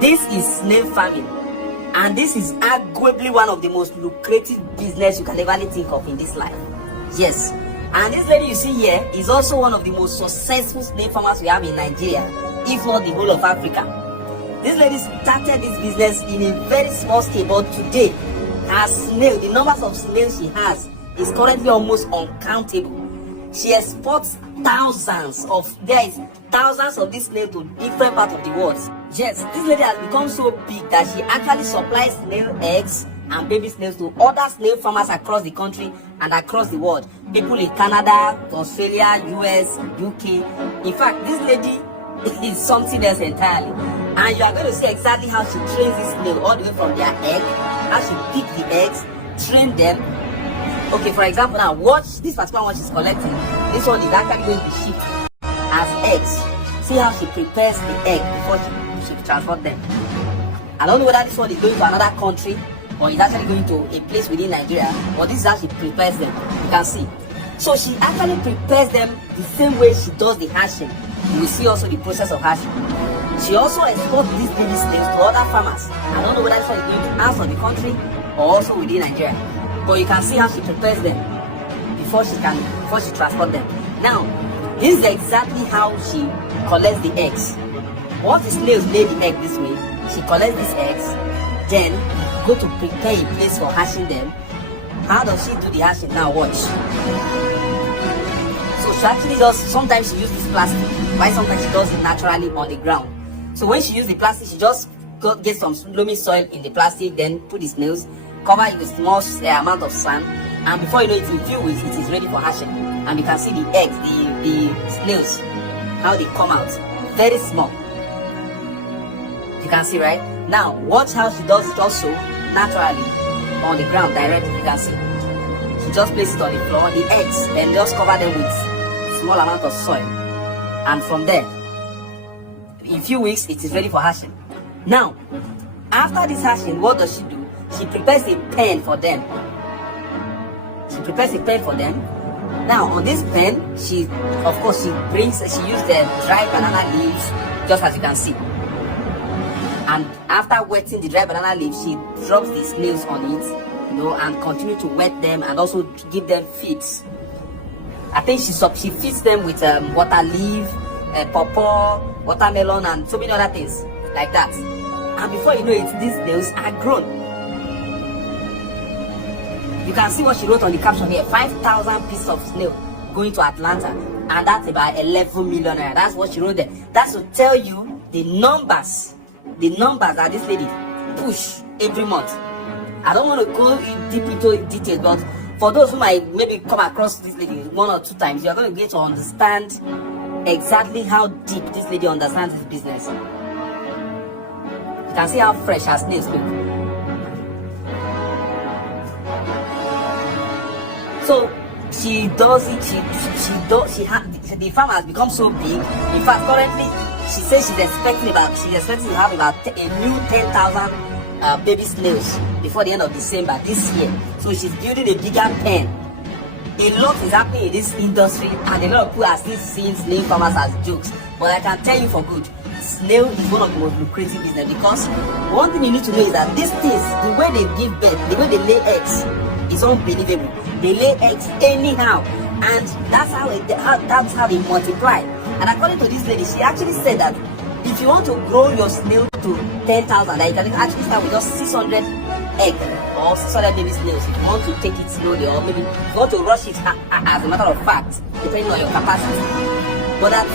This is snail farming, and this is arguably one of the most lucrative business you can ever think of in this life. Yes, and this lady you see here is also one of the most successful snail farmers we have in Nigeria, if not the whole of Africa. This lady started this business in a very small scale, but today her snail, the numbers of snails she has is currently almost uncountable. She exports thousands of these snails to different parts of the world. Yes, this lady has become so big that she actually supplies snail eggs and baby snails to other snail farmers across the country and across the world. People in Canada, Australia, US, UK. In fact, this lady is something else entirely. And you are going to see exactly how she trains this snail all the way from their egg, how she picks the eggs, train them. Okay, for example, now watch this particular one she's collecting. This one is actually going to be shipped as eggs. See how she prepares the egg before she transports them. I don't know whether this one is going to another country or is actually going to a place within Nigeria, but this is how she prepares them. You can see. So she actually prepares them the same way she does the hatching. You will see also the process of hatching. She also exports these baby snails to other farmers. I don't know whether this one is going to outside the country or also within Nigeria. But you can see how she prepares them before she transports them. Now, this is exactly how she collects the eggs. Once the snails lay the egg this way, she collects these eggs, then go to prepare a place for hatching them. How does she do the hatching? Now watch. So she actually does, sometimes she uses plastic, while sometimes she does it naturally on the ground. So when she uses the plastic, she just get some loamy soil in the plastic, then put the snails, cover it with small amount of sand, and before you know it, in a few weeks, it is ready for hatching. And you can see the eggs, the snails, how they come out, very small. You can see, right? Now, watch how she does it also naturally on the ground directly. You can see. She just places it on the floor, the eggs, and just cover them with small amount of soil. And from there, in a few weeks, it is ready for hatching. Now, after this hatching, what does she do? She prepares a pen for them. Now, on this pen, she uses the dry banana leaves, just as you can see. And after wetting the dry banana leaves, she drops the snails on it, and continue to wet them and also give them feeds. I think she feeds them with water leaf, pawpaw, watermelon, and so many other things like that. And before you know it, these snails are grown. You can see what she wrote on the caption here: 5,000 pieces of snail going to Atlanta, and that's about 11 million naira. That's what she wrote there. That's to tell you the numbers that this lady push every month. I don't want to go deep into details, but for those who might maybe come across this lady one or two times, you are going to get to understand exactly how deep this lady understands this business. You can see how fresh her snails look. So she does it. The farm has become so big. In fact, currently she says she's expecting to have about a new 10,000 baby snails before the end of December this year. So she's building a bigger pen. A lot is happening in this industry, and a lot of people are still seeing snail farmers as jokes. But I can tell you for good, snail is one of the most lucrative business, because one thing you need to know is that these things, the way they give birth, the way they lay eggs, is unbelievable. They lay eggs anyhow, and that's how they multiply. And according to this lady, she actually said that if you want to grow your snail to 10,000, you can actually start with just 600 eggs or 600 baby snails. If you want to take it slowly, or maybe if you want to rush it, as a matter of fact, depending on your capacity. But that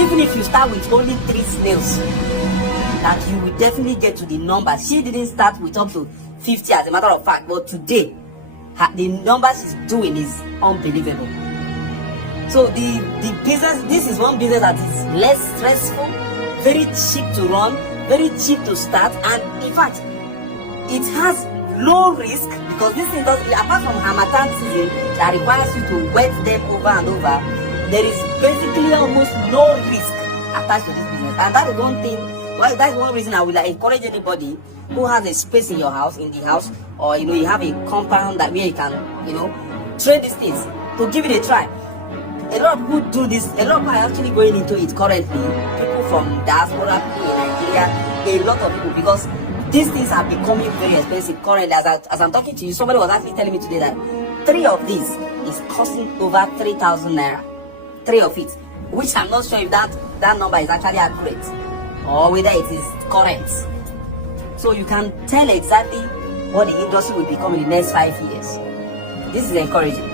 even if you start with only 3 snails, that you will definitely get to the number. She didn't start with up to 50, as a matter of fact, but today the numbers she's doing is unbelievable. So the business, this is one business that is less stressful, very cheap to run, very cheap to start, and in fact, it has low risk, because this thing does, apart from Harmattan season that requires you to wet them over and over, there is basically almost no risk attached to this business. And that is one thing, well, that's one reason I would encourage anybody who has a space in your house, in the house, or you have a compound that where you can, train these things, to give it a try. A lot of people do this, a lot of people are actually going into it currently. People from diaspora, people in Nigeria, a a lot of people because these things are becoming very expensive currently. As I'm talking to you, somebody was actually telling me today that 3 of these is costing over 3,000 naira. 3 of it, which I'm not sure if that number is actually accurate or whether it is correct. So you can tell exactly what the industry will become in the next 5 years. This is encouraging.